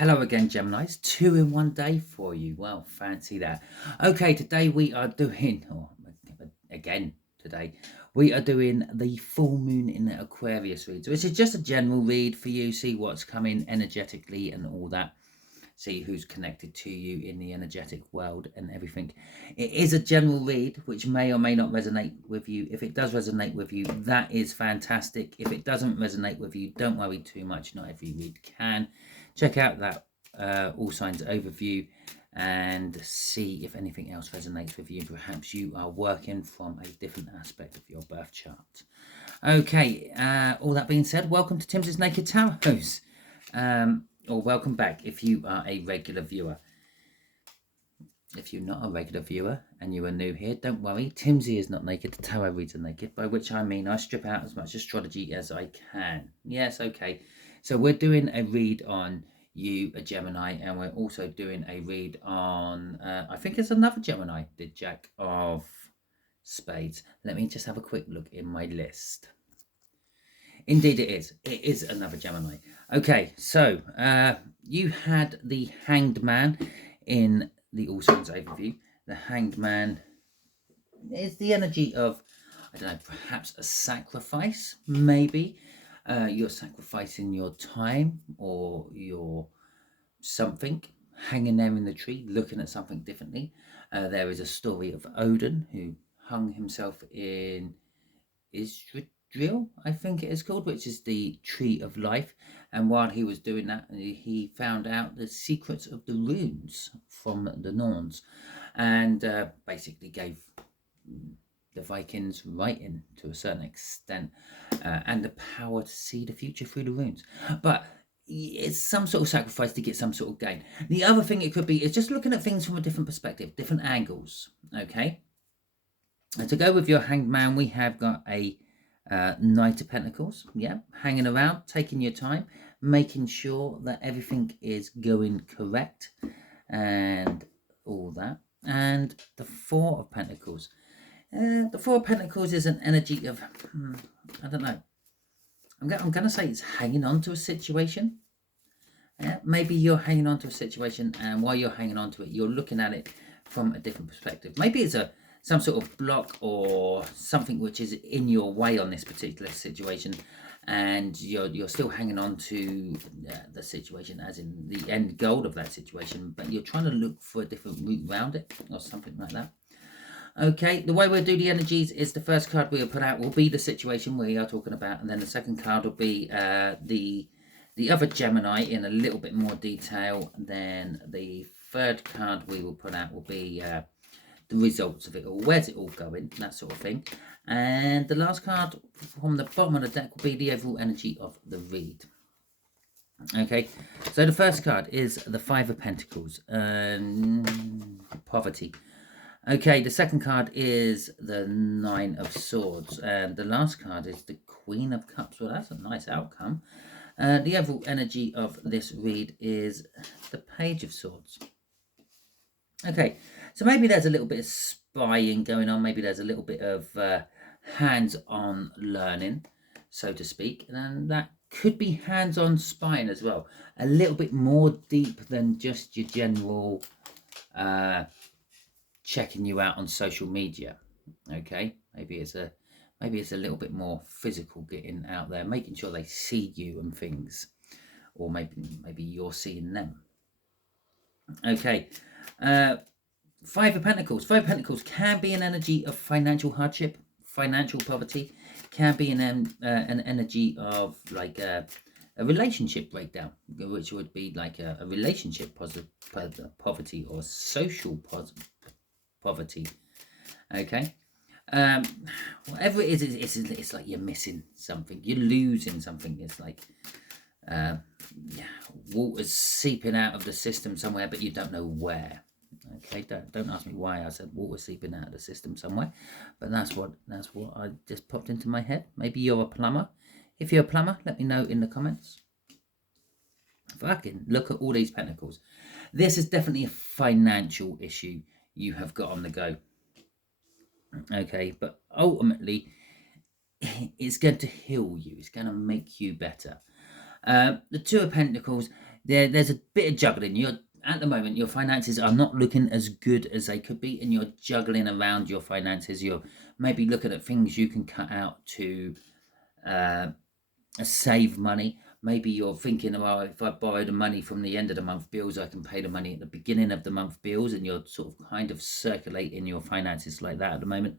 Hello again, Geminis. 2 in 1 day for you. Well, fancy that. Okay, today we are doing, today, we are doing the full moon in the Aquarius read. So this is just a general read for you, see what's coming energetically and all that. See who's connected to you in the energetic world and everything. It is a general read, which may or may not resonate with you. If it does resonate with you, that is fantastic. If it doesn't resonate with you, don't worry too much. Not every read can. Check out that all signs overview and see if anything else resonates with you. Perhaps you are working from a different aspect of your birth chart. Okay, all that being said, welcome to Timsy Naked Tarot. Or welcome back if you are a regular viewer. If you're not a regular viewer and you are new here, don't worry. Timsy is not naked. The tarot reads are naked, by which I mean I strip out as much astrology as I can. Yes, okay. So we're doing a read on you, a Gemini, and we're also doing a read on, I think it's another Gemini, the Jack of Spades. Let me just have a quick look in my list. Indeed it is. It is another Gemini. Okay, so you had the Hanged Man in the All Signs overview. The Hanged Man is the energy of, I don't know, perhaps a sacrifice, maybe. You're sacrificing your time or your something, hanging there in the tree, looking at something differently. There is a story of Odin who hung himself in Israel, I think it is called, which is the tree of life. And while he was doing that, he found out the secrets of the runes from the Norns, and basically gave the Vikings writing to a certain extent, and the power to see the future through the runes. But it's some sort of sacrifice to get some sort of gain. The other thing it could be is just looking at things from a different perspective, different angles. Okay. And to go with your Hanged Man, we have got a Knight of Pentacles. Yeah, hanging around, taking your time, making sure that everything is going correct and all that. And the Four of Pentacles. The Four of Pentacles is an energy of, I don't know. I'm going to say it's hanging on to a situation. Yeah, maybe you're hanging on to a situation, and while you're hanging on to it, you're looking at it from a different perspective. Maybe it's some sort of block or something which is in your way on this particular situation, and you're still hanging on to the situation as in the end goal of that situation, but you're trying to look for a different route around it or something like that. Okay, the way we'll do the energies is the first card we'll put out will be the situation we are talking about, and then the second card will be the other Gemini in a little bit more detail. Then the third card we will put out will be the results of it all, where's it all going, that sort of thing. And the last card from the bottom of the deck will be the overall energy of the read. Okay, so the first card is the Five of Pentacles, poverty. Okay, the second card is the Nine of Swords, and the last card is the Queen of Cups. Well, that's a nice outcome. The overall energy of this read is the Page of Swords. Okay, so maybe there's a little bit of spying going on. Maybe there's a little bit of hands-on learning, so to speak. And that could be hands-on spying as well. A little bit more deep than just your general checking you out on social media. Okay, maybe it's a little bit more physical, getting out there, making sure they see you and things, or maybe you're seeing them. Okay, Five of Pentacles. Five of Pentacles can be an energy of financial hardship, financial poverty. Can be an energy of like a relationship breakdown, which would be like a relationship poverty or social poverty. Okay, whatever it is, it's like you're missing something, you're losing something. It's like water's seeping out of the system somewhere, but you don't know where. Okay, don't ask me why I said water seeping out of the system somewhere, but that's what I just popped into my head. Maybe you're a plumber. If you're a plumber, let me know in the comments. Fucking look at all these pentacles. This is definitely a financial issue you have got on the go. Okay, but ultimately it's going to heal you. It's going to make you better. The Two of Pentacles, there's a bit of juggling. At the moment, your finances are not looking as good as they could be, and you're juggling around your finances. You're maybe looking at things you can cut out to save money. Maybe you're thinking, well, if I borrow the money from the end of the month bills, I can pay the money at the beginning of the month bills, and you're sort of kind of circulating your finances like that at the moment.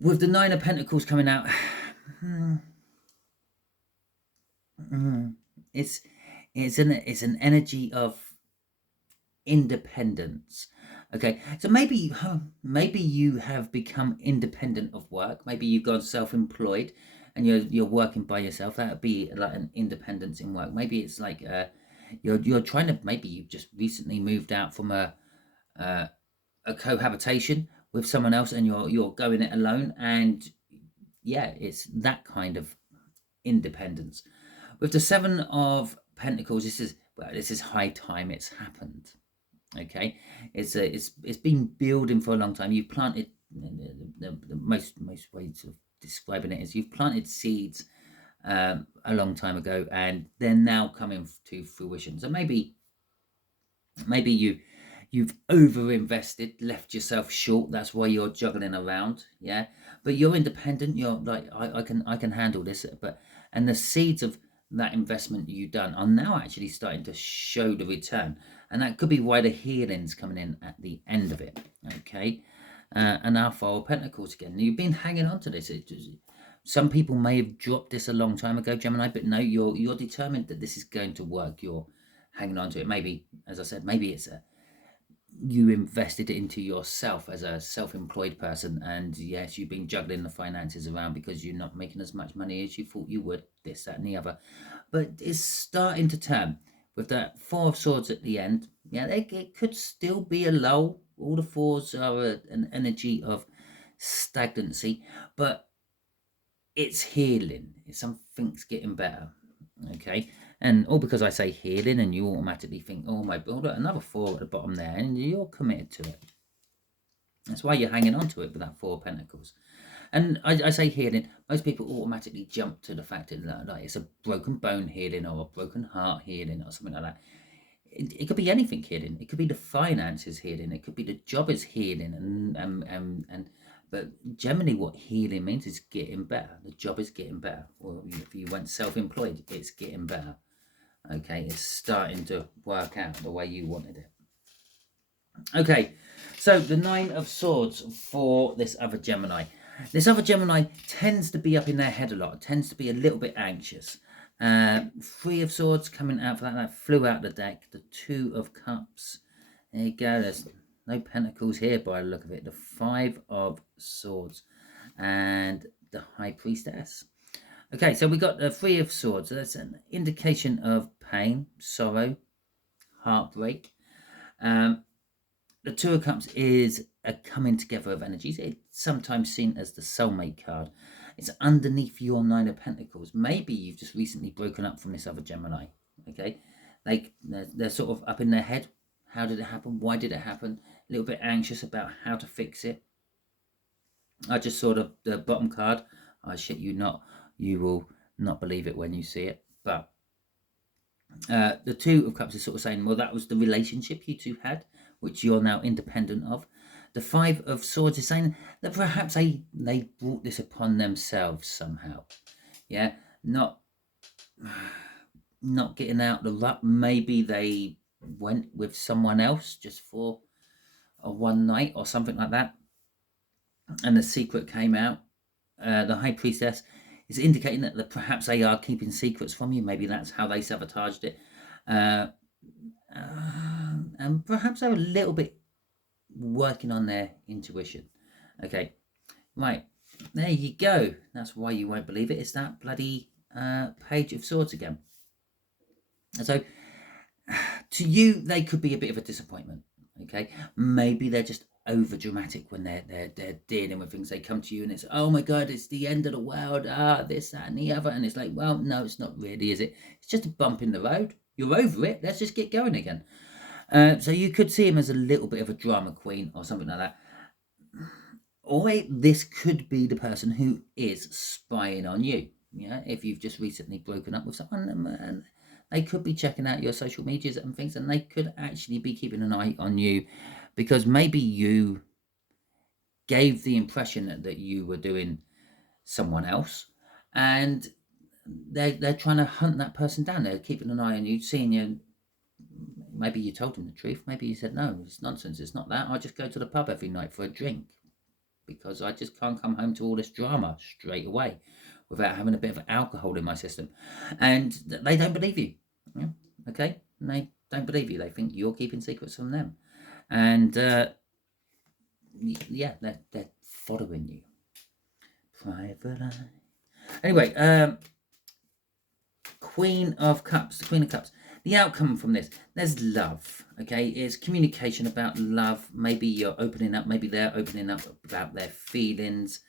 With the Nine of Pentacles coming out, it's an energy of independence. Okay, so maybe you have become independent of work. Maybe you've gone self-employed and you're working by yourself. That would be like an independence in work. Maybe it's like you're trying to, maybe you've just recently moved out from a cohabitation with someone else, and you're going it alone, and yeah, it's that kind of independence. With the Seven of Pentacles, this is high time it's happened. Okay, it's been building for a long time. You've planted, the most ways of describing it is you've planted seeds a long time ago, and they're now coming to fruition. So maybe you've over-invested, left yourself short. That's why you're juggling around. Yeah, but you're independent. You're like, I can handle this. And the seeds of that investment you've done are now actually starting to show the return, and that could be why the healing's coming in at the end of it. Okay, and our Four of Pentacles again. You've been hanging on to this. Some people may have dropped this a long time ago, Gemini, but no, you're determined that this is going to work. You're hanging on to it. Maybe, as I said, maybe it's you invested it into yourself as a self-employed person, and yes, you've been juggling the finances around because you're not making as much money as you thought you would, this, that, and the other. But it's starting to turn with that Four of Swords at the end. Yeah, it could still be a lull. All the fours are an energy of stagnancy, but it's healing. Something's getting better. Okay, and all because I say healing, and you automatically think, oh my god, another four at the bottom there, and you're committed to it. That's why you're hanging on to it with that Four of Pentacles. And I say healing, most people automatically jump to the fact that like, it's a broken bone healing or a broken heart healing or something like that. It could be anything healing. It could be the finances healing. It could be the job is healing, and but generally what healing means is getting better. The job is getting better. Or if you went self-employed, it's getting better. Okay, it's starting to work out the way you wanted it. Okay, so the Nine of Swords for this other Gemini. This other Gemini tends to be up in their head a lot, tends to be a little bit anxious. Three of Swords coming out for that flew out the deck. The Two of Cups. There you go. There's no Pentacles here by the look of it. The Five of Swords and the High Priestess. Okay, so we got the Three of Swords. So that's an indication of pain, sorrow, heartbreak. The Two of Cups is a coming together of energies. It's sometimes seen as the soulmate card. It's underneath your Nine of Pentacles. Maybe you've just recently broken up from this other Gemini. Okay, they're sort of up in their head. How did it happen? Why did it happen? A little bit anxious about how to fix it. I just saw the bottom card. I shit you not. You will not believe it when you see it. But the Two of Cups is sort of saying, well, that was the relationship you two had, which you're now independent of. The Five of Swords is saying that perhaps they brought this upon themselves somehow. Yeah, not getting out the rut. Maybe they went with someone else just for a one night or something like that, and the secret came out. The High Priestess is indicating that perhaps they are keeping secrets from you. Maybe that's how they sabotaged it. And perhaps they're a little bit working on their intuition. Okay, right, there you go. That's why you won't believe it. It's that bloody Page of Swords again. And so to you, they could be a bit of a disappointment. Okay, maybe they're just over dramatic when they're dealing with things. They come to you and it's, oh my god, it's the end of the world, this, that, and the other, and it's like, well, no, it's not really, is it? It's just a bump in the road. You're over it. Let's just get going again. So you could see him as a little bit of a drama queen or something like that. Or this could be the person who is spying on you. Yeah, if you've just recently broken up with someone, and They could be checking out your social medias and things, and they could actually be keeping an eye on you, because maybe you gave the impression that you were doing someone else, and they're trying to hunt that person down. They're keeping an eye on you, seeing you. Maybe you told them the truth. Maybe you said, no, it's nonsense. It's not that. I just go to the pub every night for a drink because I just can't come home to all this drama straight away without having a bit of alcohol in my system. And they don't believe you. Yeah? Okay? And they don't believe you. They think you're keeping secrets from them. And yeah, they're following you. Private eye. Anyway, Queen of Cups, the Queen of Cups. The outcome from this, there's love, okay? It's communication about love. Maybe you're opening up, maybe they're opening up about their feelings,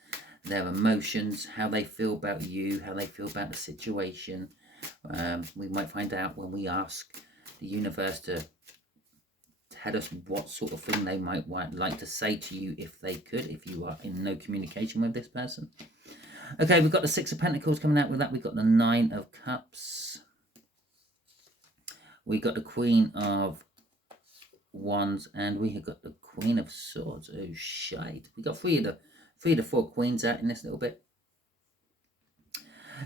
their emotions, how they feel about you, how they feel about the situation. We might find out when we ask the universe to tell us what sort of thing they might like to say to you if they could, if you are in no communication with this person. Okay, we've got the Six of Pentacles coming out with that. We've got the Nine of Cups. We got the Queen of Wands, and we have got the Queen of Swords. Oh, shade. We got three of the four queens out in this little bit.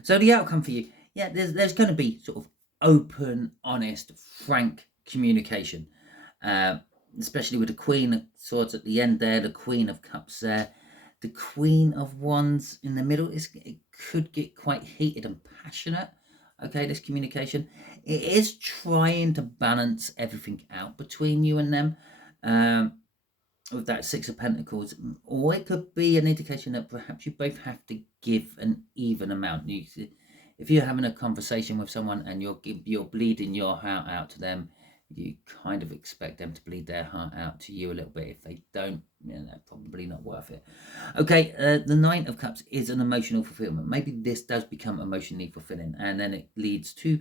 So the outcome for you, yeah, there's going to be sort of open, honest, frank communication, especially with the Queen of Swords at the end there, the Queen of Cups there, the Queen of Wands in the middle. It could get quite heated and passionate. Okay, this communication, it is trying to balance everything out between you and them, with that Six of Pentacles, or it could be an indication that perhaps you both have to give an even amount. If you're having a conversation with someone and you're bleeding your heart out to them, you kind of expect them to bleed their heart out to you a little bit. If they don't, they're probably not worth it. Okay, the Nine of Cups is an emotional fulfillment. Maybe this does become emotionally fulfilling, and then it leads to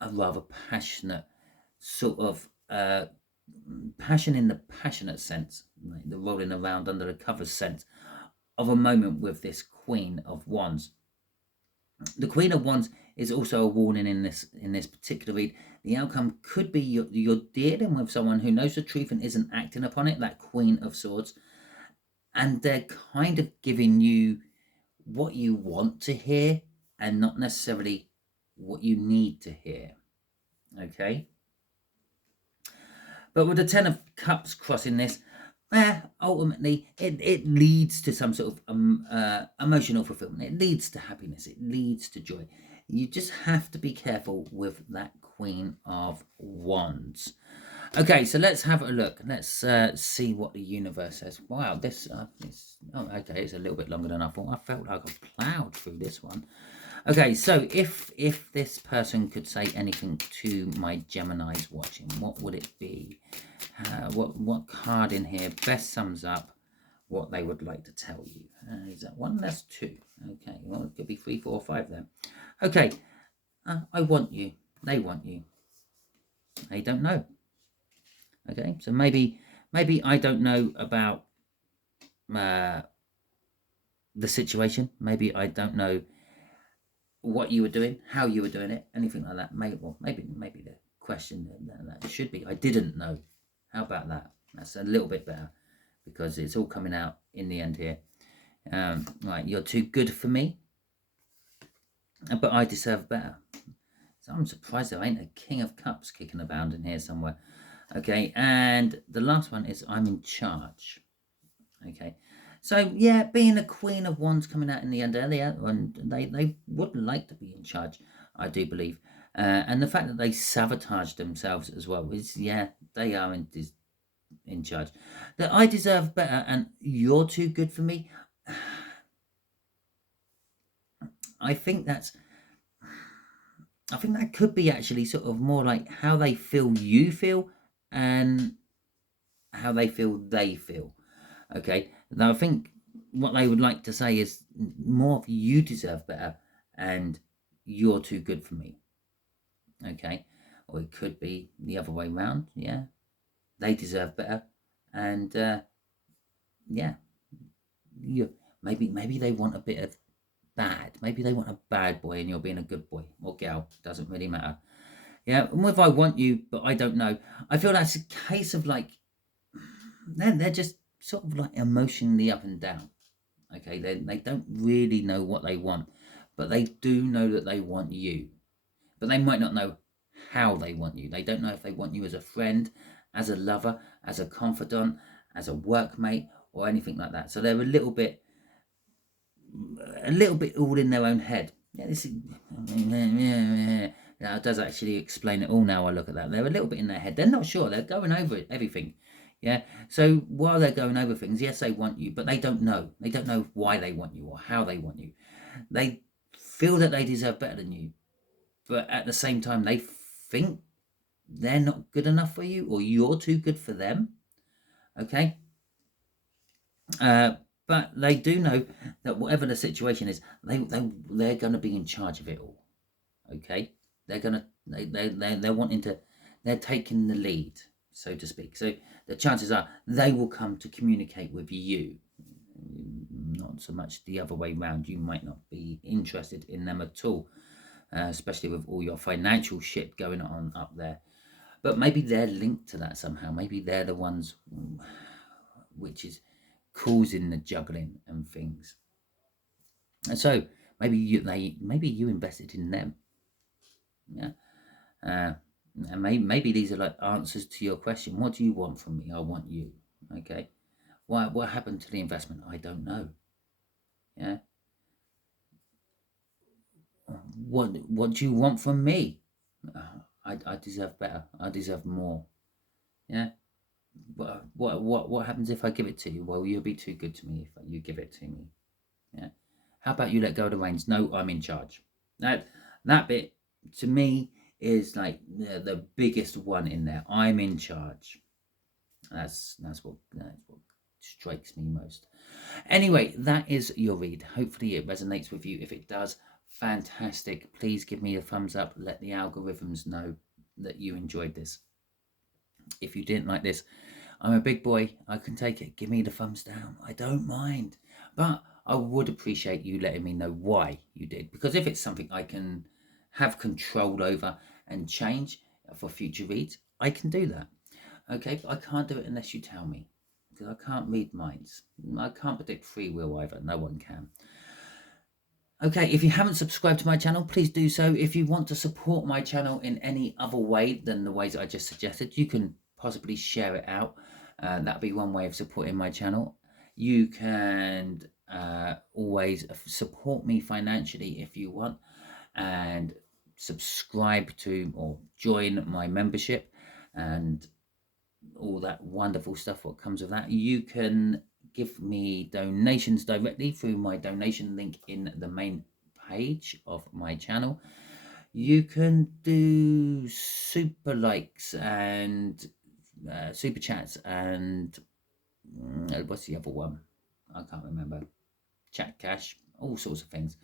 a rather passionate sort of passion in the passionate sense, like the rolling around under the covers sense of a moment with this Queen of Wands. The Queen of Wands is also a warning in this particular read. The outcome could be you're dealing with someone who knows the truth and isn't acting upon it, that Queen of Swords, and they're kind of giving you what you want to hear and not necessarily what you need to hear. Okay? But with the Ten of Cups crossing this, ultimately it leads to some sort of emotional fulfillment. It leads to happiness. It leads to joy. You just have to be careful with that Queen of Wands. Okay, so let's have a look. Let's see what the universe says. Wow, this okay, it's a little bit longer than I thought. I felt like I plowed through this one. Okay, so if this person could say anything to my Geminis watching, what would it be? What card in here best sums up what they would like to tell you? Is that one? That's two. Okay, well, it could be 3, 4, 5 then. Okay, I want you. They want you. They don't know. Okay, so maybe I don't know about the situation. Maybe I don't know what you were doing, how you were doing it, anything like that. Maybe the question that should be, I didn't know. How about that? That's a little bit better because it's all coming out in the end here. Right, you're too good for me, but I deserve better. So I'm surprised there ain't a King of Cups kicking about in here somewhere. Okay, and the last one is I'm in charge. Okay, so yeah, being a Queen of Wands coming out in the end earlier, and they would like to be in charge, I do believe. And the fact that they sabotage themselves as well is, yeah, they are in charge. That I deserve better and you're too good for me. I think that could be actually sort of more like how they feel you feel and how they feel. Okay, now I think what they would like to say is more of you deserve better and you're too good for me. Okay, or it could be the other way around. Yeah, they deserve better and yeah, maybe they want a bit of bad. Maybe they want a bad boy and you're being a good boy or girl. Doesn't really matter. Yeah, and if I want you, but I don't know. I feel that's a case of like, they're just sort of like emotionally up and down. Okay, they don't really know what they want, but they do know that they want you. But they might not know how they want you. They don't know if they want you as a friend, as a lover, as a confidant, as a workmate, or anything like that. So they're a little bit all in their own head. Yeah, this is, that does actually explain it all now I look at that. They're a little bit in their head. They're not sure. They're going over everything. Yeah. So while they're going over things, yes, they want you, but they don't know. They don't know why they want you or how they want you. They feel that they deserve better than you, but at the same time, they think they're not good enough for you or you're too good for them. Okay. But they do know that whatever the situation is, they're going to be in charge of it all. Okay, they're wanting to, they're taking the lead, so to speak. So the chances are they will come to communicate with you, not so much the other way round. You might not be interested in them at all, especially with all your financial shit going on up there. But maybe they're linked to that somehow. Maybe they're the ones which is causing the juggling and things. And so maybe you invested in them. Yeah. And maybe these are like answers to your question. What do you want from me? I want you. Okay. What happened to the investment? I don't know. Yeah. What do you want from me? I deserve better. I deserve more. Yeah. What happens if I give it to you? Well, you'll be too good to me if you give it to me. Yeah. How about you let go of the reins? No, I'm in charge. That bit to me is like the biggest one in there. I'm in charge. That's what strikes me most. Anyway, that is your read. Hopefully it resonates with you. If it does, fantastic. Please give me a thumbs up. Let the algorithms know that you enjoyed this. If you didn't like this, I'm a big boy. I can take it. Give me the thumbs down. I don't mind. But I would appreciate you letting me know why you did. Because if it's something I can have control over and change for future reads, I can do that. Okay, but I can't do it unless you tell me. Because I can't read minds. I can't predict free will either. No one can. Okay, if you haven't subscribed to my channel, please do so. If you want to support my channel in any other way than the ways I just suggested, you can possibly share it out. That'd be one way of supporting my channel. You can always support me financially if you want, and subscribe to or join my membership and all that wonderful stuff what comes with that. You can give me donations directly through my donation link in the main page of my channel. You can do super likes and super chats and what's the other one? I can't remember. Chat cash, all sorts of things.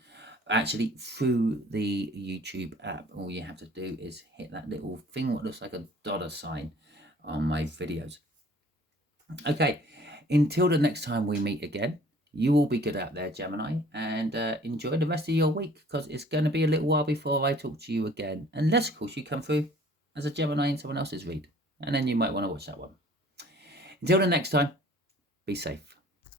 Actually, through the YouTube app, all you have to do is hit that little thing what looks like a $sign on my videos. Okay, until the next time we meet again, you will be good out there, Gemini, and enjoy the rest of your week, because it's going to be a little while before I talk to you again, unless of course you come through as a Gemini in someone else's read, and then you might want to watch that one. Until the next time, be safe.